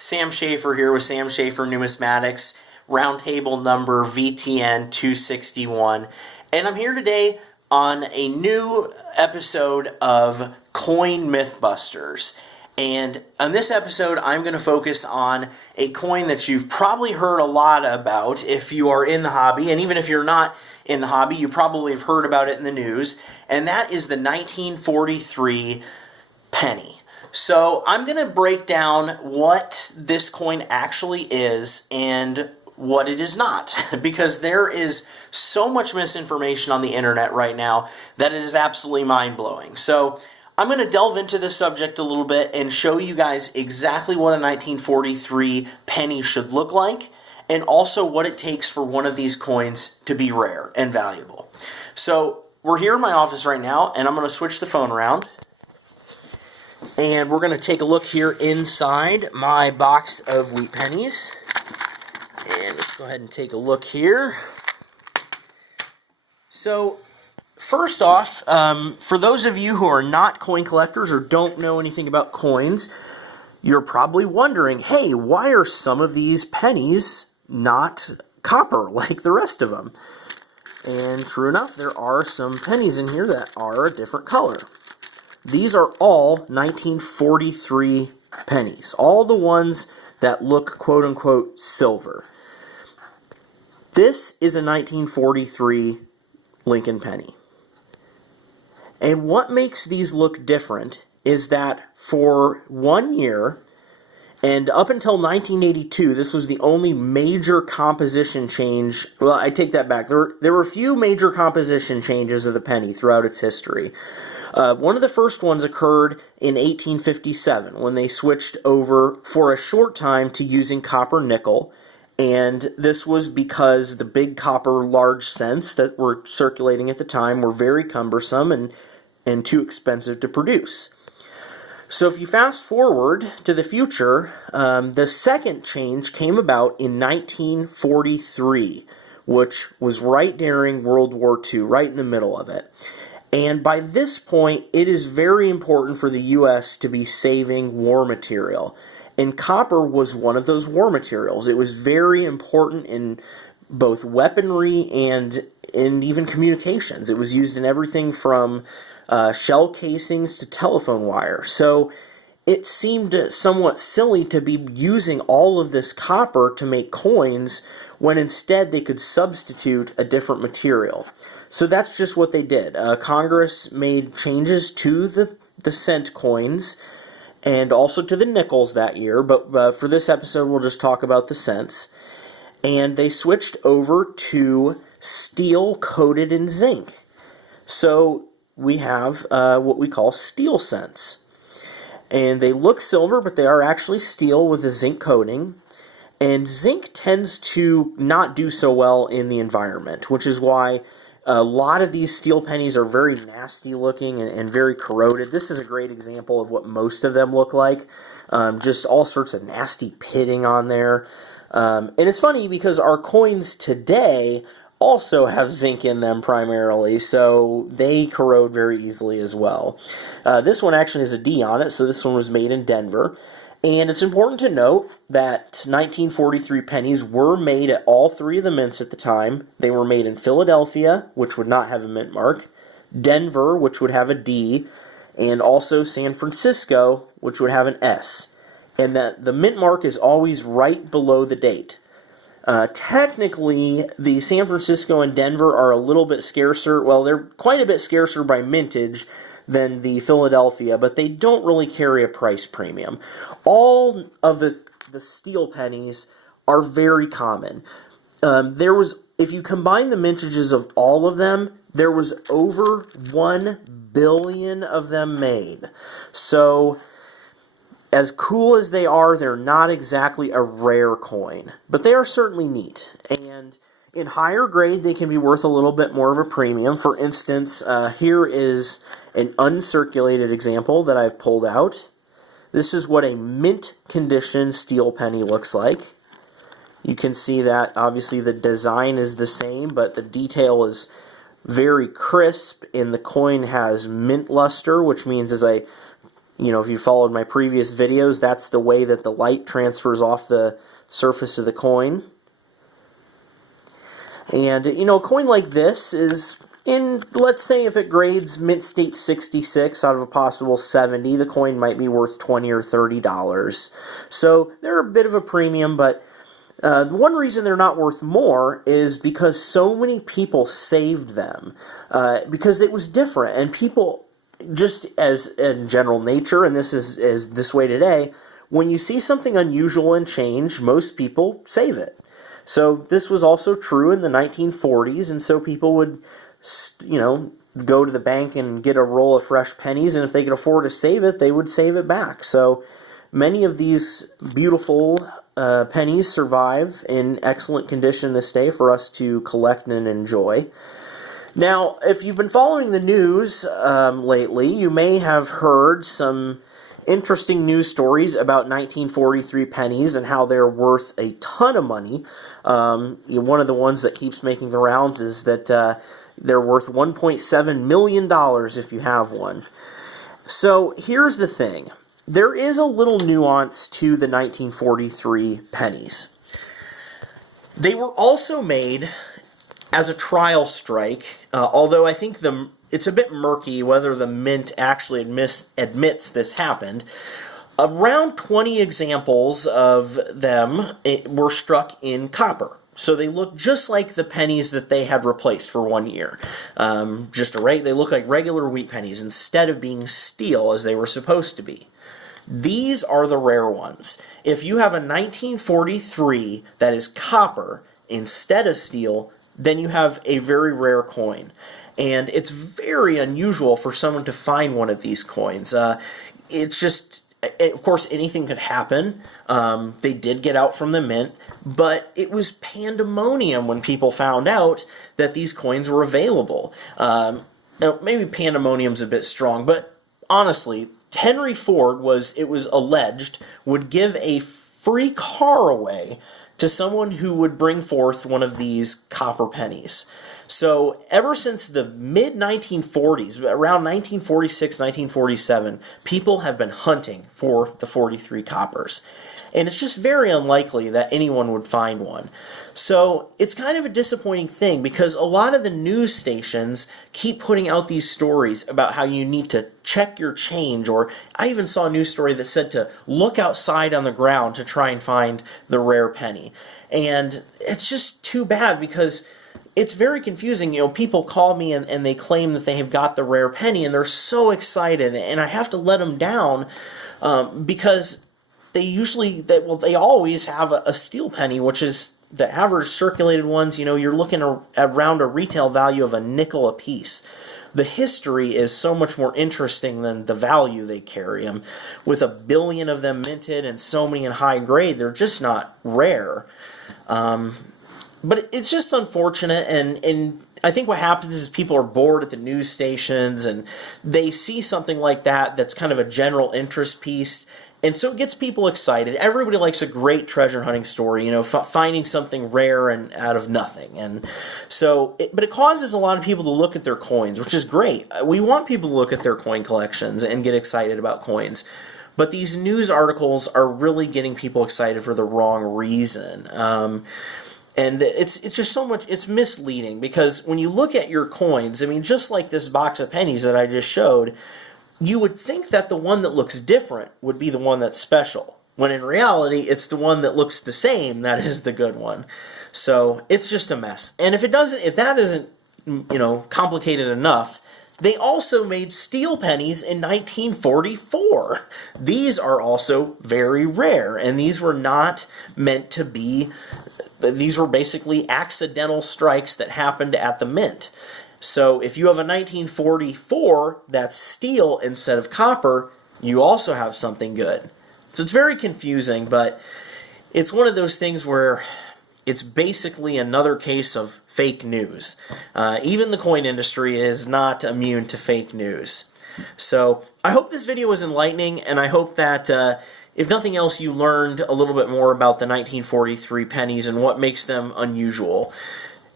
Sam Schaefer here with Sam Schaefer Numismatics, roundtable number VTN 261. And I'm here today on a new episode of Coin Mythbusters. And on this episode, I'm going to focus on a coin that you've probably heard a lot about if you are in the hobby. And even if you're not in the hobby, you probably have heard about it in the news. And that is the 1943 penny. So I'm going to break down what this coin actually is and what it is not, because there is so much misinformation on the internet right now that it is absolutely mind-blowing. So I'm going to delve into this subject a little bit and show you guys exactly what a 1943 penny should look like, and also what it takes for one of these coins to be rare and valuable. So we're here in my office right now, and I'm going to switch the phone around. And we're going to take a look here inside my box of wheat pennies. And let's go ahead and take a look here. So, first off, for those of you who are not coin collectors or don't know anything about coins, you're probably wondering, hey, why are some of these pennies not copper like the rest of them? And true enough, there are some pennies in here that are a different color. These are all 1943 pennies, all the ones that look quote-unquote silver. This is a 1943 Lincoln penny. And what makes these look different is that for 1 year, and up until 1982, this was the only major composition change. Well, I take that back. There were a few major composition changes of the penny throughout its history. One of the first ones occurred in 1857 when they switched over for a short time to using copper nickel, and this was because the big copper large cents that were circulating at the time were very cumbersome and too expensive to produce. So if you fast forward to the future, the second change came about in 1943, which was right during World War II, right in the middle of it. And by this point, it is very important for the U.S. to be saving war material. And copper was one of those war materials. It was very important in both weaponry and in even communications. It was used in everything from shell casings to telephone wire. So it seemed somewhat silly to be using all of this copper to make coins when instead they could substitute a different material. So that's just what they did. Congress made changes to the cent coins and also to the nickels that year, but for this episode we'll just talk about the cents. And they switched over to steel coated in zinc. So we have what we call steel cents. And they look silver, but they are actually steel with a zinc coating. And zinc tends to not do so well in the environment, which is why a lot of these steel pennies are very nasty looking and very corroded. This is a great example of what most of them look like. Just all sorts of nasty pitting on there. And it's funny because our coins today also have zinc in them primarily, so they corrode very easily as well. This one actually has a D on it, so this one was made in Denver. And it's important to note that 1943 pennies were made at all three of the mints at the time. They were made in Philadelphia, which would not have a mint mark, Denver, which would have a D, and also San Francisco, which would have an S. And that the mint mark is always right below the date. Technically, the San Francisco and Denver are a little bit scarcer. Well, they're quite a bit scarcer by mintage than the Philadelphia, but they don't really carry a price premium. All of the steel pennies are very common. If you combine the mintages of all of them, there was over 1 billion of them made. So, as cool as they are, they're not exactly a rare coin, but they are certainly neat. And in higher grade, they can be worth a little bit more of a premium. For instance, here is an uncirculated example that I've pulled out. This is what a mint condition steel penny looks like. You can see that obviously the design is the same, but the detail is very crisp, and the coin has mint luster, which means as I You know, if you followed my previous videos, that's the way that the light transfers off the surface of the coin. And, you know, a coin like this is in, let's say if it grades mint state 66 out of a possible 70, the coin might be worth $20 or $30. So they're a bit of a premium, but the one reason they're not worth more is because so many people saved them. Because it was different, and people, just as in general nature, and this is this way today, when you see something unusual and change, most people save it. So this was also true in the 1940s, and so people would, you know, go to the bank and get a roll of fresh pennies, and if they could afford to save it, they would save it back. So many of these beautiful pennies survive in excellent condition this day for us to collect and enjoy. Now, if you've been following the news lately, you may have heard some interesting news stories about 1943 pennies and how they're worth a ton of money. One of the ones that keeps making the rounds is that they're worth $1.7 million if you have one. So here's the thing. There is a little nuance to the 1943 pennies. They were also made as a trial strike, although I think it's a bit murky whether the mint actually admits this happened. Around 20 examples of them were struck in copper. So they look just like the pennies that they had replaced for 1 year. They look like regular wheat pennies instead of being steel as they were supposed to be. These are the rare ones. If you have a 1943 that is copper instead of steel, then you have a very rare coin. And it's very unusual for someone to find one of these coins. It's just, of course, anything could happen. They did get out from the mint, but it was pandemonium when people found out that these coins were available. Now, maybe pandemonium's a bit strong, but honestly, Henry Ford it was alleged, would give a free car away to someone who would bring forth one of these copper pennies. So ever since the mid-1940s, around 1946, 1947, people have been hunting for the 43 coppers. And it's just very unlikely that anyone would find one. So it's kind of a disappointing thing because a lot of the news stations keep putting out these stories about how you need to check your change, or I even saw a news story that said to look outside on the ground to try and find the rare penny. And it's just too bad because it's very confusing. You know, people call me and they claim that they have got the rare penny and they're so excited, and I have to let them down because they always have a steel penny, which is the average circulated ones. You know, you're looking around a retail value of a nickel a piece. The history is so much more interesting than the value they carry them. With 1 billion of them minted and so many in high grade, they're just not rare. But it's just unfortunate, and I think what happens is people are bored at the news stations and they see something like that that's kind of a general interest piece. And so it gets people excited. Everybody likes a great treasure hunting story, you know, finding something rare and out of nothing. And so, but it causes a lot of people to look at their coins, which is great. We want people to look at their coin collections and get excited about coins. But these news articles are really getting people excited for the wrong reason. And it's just so much, it's misleading because when you look at your coins, I mean, just like this box of pennies that I just showed, you would think that the one that looks different would be the one that's special, when in reality, it's the one that looks the same that is the good one. So it's just a mess. And if that isn't, you know, complicated enough, they also made steel pennies in 1944. These are also very rare, and these were not meant to be. These were basically accidental strikes that happened at the mint. So if you have a 1944 that's steel instead of copper, you also have something good. So it's very confusing, but it's one of those things where it's basically another case of fake news. Even the coin industry is not immune to fake news. So I hope this video was enlightening, and I hope that if nothing else, you learned a little bit more about the 1943 pennies and what makes them unusual.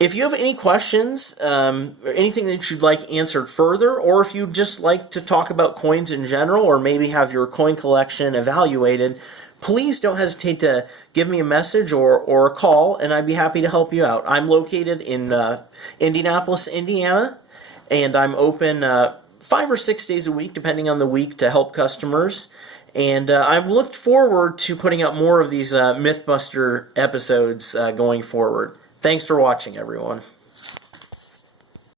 If you have any questions or anything that you'd like answered further, or if you'd just like to talk about coins in general, or maybe have your coin collection evaluated, please don't hesitate to give me a message or a call, and I'd be happy to help you out. I'm located in Indianapolis, Indiana, and I'm open 5 or 6 days a week, depending on the week, to help customers. And I've looked forward to putting out more of these Mythbuster episodes going forward. Thanks for watching, everyone.